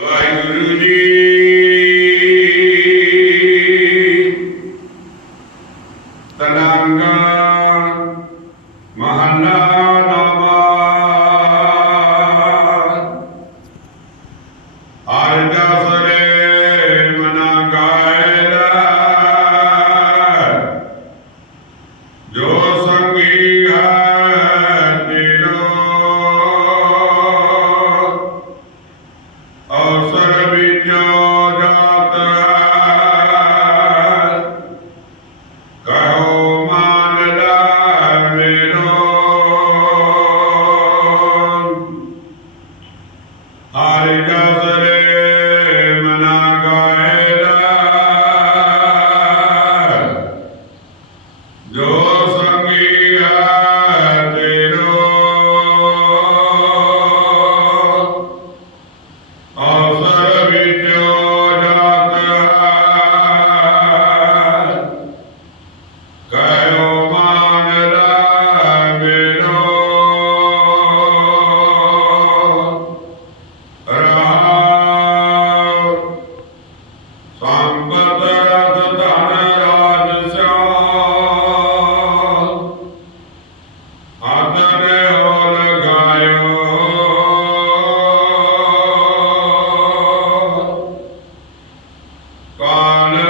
Waheguru ji. ਤਨਾਂਗਾ God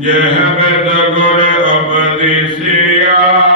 ਜਹ ਬਦ ਗੁਰ ਅਪਦੇਸਿਆ